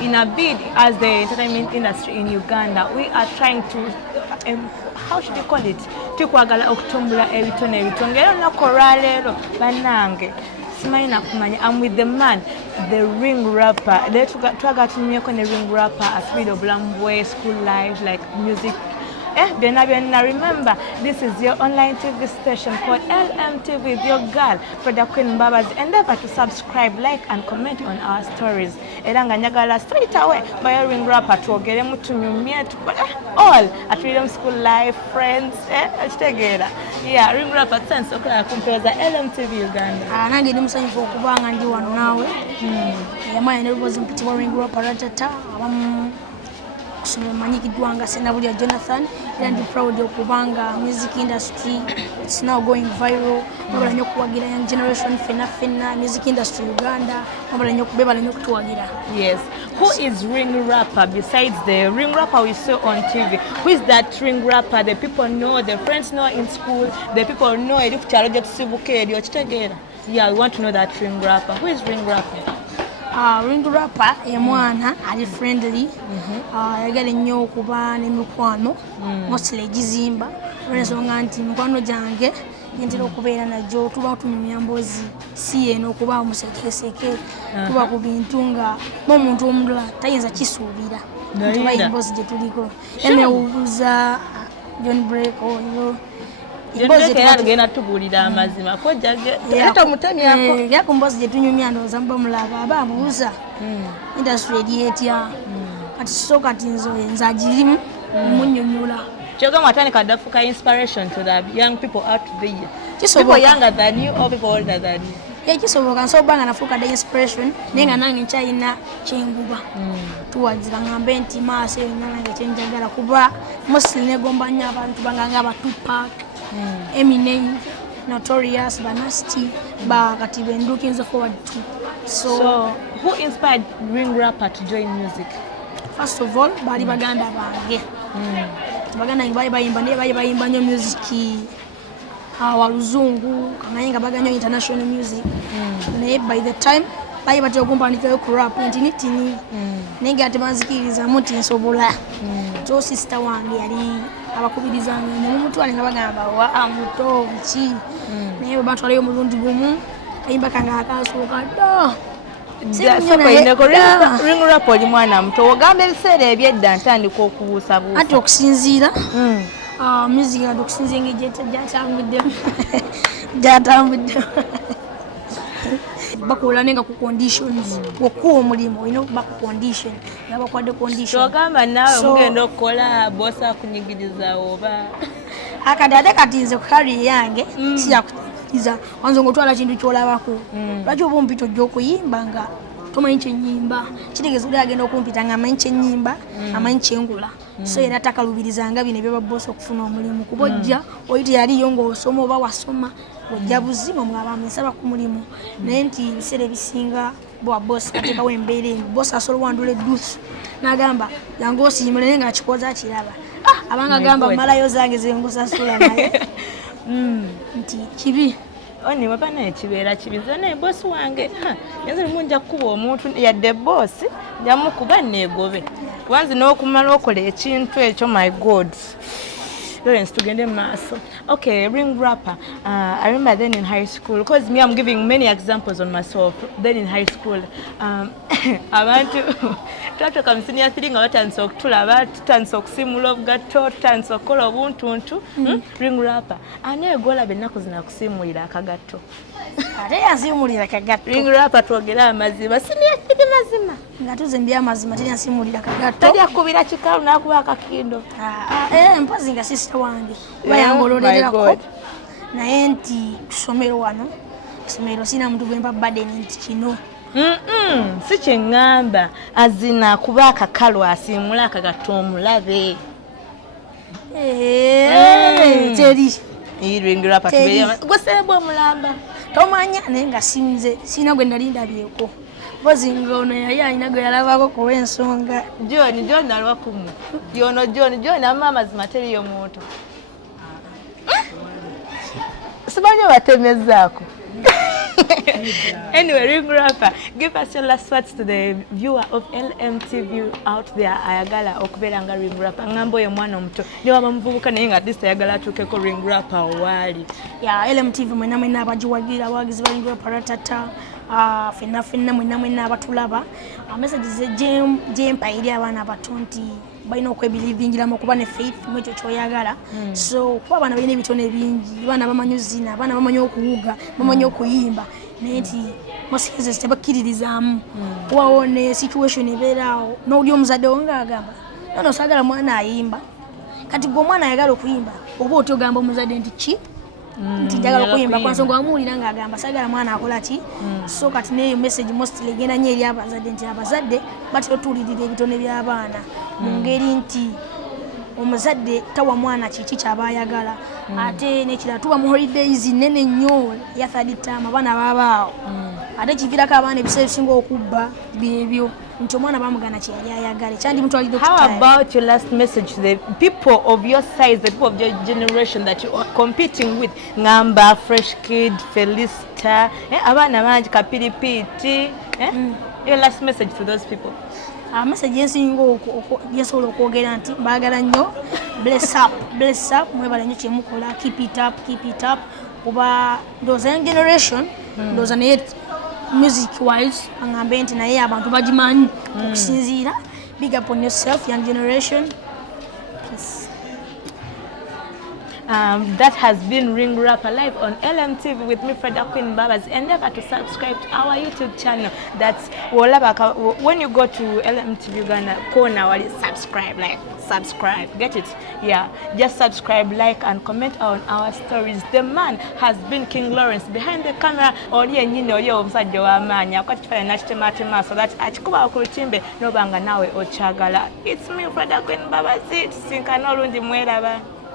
in a bid as the entertainment industry in Uganda, we are trying to, how should you call it? Tukwagala okutumbula ebitone ebitongero na koralero banange. I'm with the man, the ring rapper. Twaga the ring rapper at Widow Blambwe School Live, like music. Remember, this is your online TV station called LMTV with your girl, Freda Queen Babazi. Endeavor to subscribe, like, and comment on our stories. Eranga nyagala straight away by your ring rapper to ogere mutu nyumia all at Freedom School Live, friends. Yeah, ring rapper sense okala kumpeza LMTV Uganda. Nange ndi musanyufu okubanga ndi wano nawe. Yamanya ne rubozi mpitibwa ring rapper ratata. Manyikidwanga Senabulia Jonathan, and I'm proud of Kubanga music industry. It's now going viral. Young generation fena music industry Uganda. Yes. Who is ring rapper besides the ring rapper we saw on TV? Who is that ring rapper? The people know, the friends know in school, the people know it. Yeah, we want to know that ring rapper. Who is ring rapper? Ring rapper mwana ali friendly yagala nnyo okuba n'emikwano mostly gizimba olw'ensonga nti mikwano gyange nyentera okubeera najjo tuba tunyumya mboozi si eno okuba musekeseke tuba ku bintu nga n'omuntu omulala tayinza kisuubira tuba emboozi gye tuliko emewubuza John Break oyo gena tubulira amazima ko jage eto mutemi yako yako mbozi je tunyumya ndo zamba mulaba aba amuuza industry edietya kati soka tinzo nzajirimu munyonyula choga matani kadafuka inspiration to the young people out there, people younger than you or people older than you. Yeah, kisoboka nsobanga nafuka the inspiration nenga nange nchayina chenguba towards ngambe nti maase nange chenjagala kuba mostly negomba nya abantu banganga ba Tupac Eminem, Notorious, Banasti, kati looking forward to. So, who inspired ring rapper to join music? First of all, bali baganda bange. Baganda bayimba nyo music waluzungu, kamayenga baganyo international music. By the time bayi batyo kumpandika ku rap ntinitini. Nenge atemanzikiriza muti nsobola. Jo sister wange yali abakubiriza ngo mutu alinga bagamba wa amuto bichi naye bantu aliyo mulundi gumu kayimba kanga akasoka do ring rap oli mwana muto ogamba ebiseera ebyedda ntandika okubuusa buusa ati okusinziira music ado okusinziira ngejeta jatambudde bakola nenga ku conditions okuwa omulimu ino ba ku condition naba kwade condition togamba nawe mugenda okukola boss akunyigiriza oba akadade katinze ku career yange siya kutiza wanzo ngotwala kintu kyolabako lwaki obumpito gy'okuyimba nga tomanyi nyimba kitegeeza uli agenda okumpita nga amanyi nyimba amanyi engula so era takalubirizanga bino bya boss okufuna omulimu kubojja oyite yali yongo osoma oba wasoma ojja buzima mwaba msaba ku mulimu naye nti bisere bisinga bwa boss ateka wembere boss asolo wandule duth nagamba yango osimule nga akikoza kiraba abanga gamba malayo zange zengusasula naye nti kibi oni mapana ekibeera kibizo naye boss wange yenze munja kuba omuntu yadde boss jamukuba negobe wanzi n'okumala okola ekintu ekyo my god Lawrence tugende maso. Okay, ring rapper. I remember then in high school, because me I'm giving many examples on myself. Then in high school, abantu twatoka mu senior 3 nga batandise okutula batandise okusimula obugatto tutandise okukola obuntuntu ring rapper ani egola bennaku zinakusimulira akagatto ate yasimulira akagatto ring rapper twogera amazima senior 3 mazima nga tuzimbya amazima ate yasimulira akagatto tajja kubira kikalu nakuba akakindo mpozi nga sister wange bayangololerako naye nti tusomero wano tusomero sina muntu gwemba burden nti kino si kyengamba azina kuba akakalu asimula akagatto omulabe teri ring rapper tubeera gosebwa omulamba tomanya naye nga sinze sina gwe nalinda byeko bozi ngono yali alina gwe yalabako kuba ensonga John nalwa kumu John amama zimateri y'omuntu sibanyo batemezaako Anyway, ring rapper, give us your last words to the viewer of LMTV out there. Ayagala okubeera nga ring rapper. Ngambo ye mwana omuto. Ni waba muvubuka naye nga at least ayagala atuukeko ring rapper wali. Ya LMTV mwena abagiwagira abawagizi ba ring rapper ratata. Fenna mwena abatulaba. Messages jempa eri abaana abato nti balina okwebirivingiramu okuba ne faith mu ekyo kyoyagala. So kuba abaana balina ebitone bingi, abaana bamanyi zina, abaana bamanyi okuwuga, bamanyi okuyimba. Naye nti messages tebakkiririzaamu. Wawo ne situation ebeeraawo n'oli omuzadde wo ng'agamba nono saagala mwana ayimba. Kati gwe omwana ayagala okuyimba oba oti ogamba omuzadde nti ki? Nti njagala okuyimba kwa nsonga wamuwulira ng'agamba saagala mwana akola ki? So kati n'eyo message mostly egenda nnyo eri abazadde nti abazadde batera otuwulirira ebitone by'abaana mu ngeri nti omuzadde tawa mwana kiki kyaba ayagala. Ate n'ekirala tuba mu holidays nnene nnyo ya third term abaana babaawo. Ate kiviirako abaana ebiseera ebisinga okubba byebyo nti omwana bamugana kye yali ayagala ekyandi mutwalidde How about your last message to the people of your size, the people of your generation that you are competing with? Ngamba, Fresh Kid, Felista, abaana bangi Kapiripiti. Your last message to those people? Message yensinga yesobola okwogera nti mbaagala nnyo. Bless up mwebale nnyo kyemukola, keep it up kuba ndowooza young generation ndowooza naye music wise angambe nti naye abantu bagimanyi okusinziira. Big up on yourself young generation. Peace. That has been Ring Rapper live on LMTV with me, Freda Queen Babas. Endeavor to subscribe to our YouTube channel. That's when you go to LMTV Uganda corner, subscribe. Get it? Yeah, just subscribe, like, and comment on our stories. The man has been King Lawrence behind the camera. Oli enyine oli omusajja w'amaanyi akwata ekifaananyi nakitemaatema so that akikuba ku lutimbe n'obanga naawe okyagala. It's me, Freda Queen Babas. Sinkana olungi mweraba.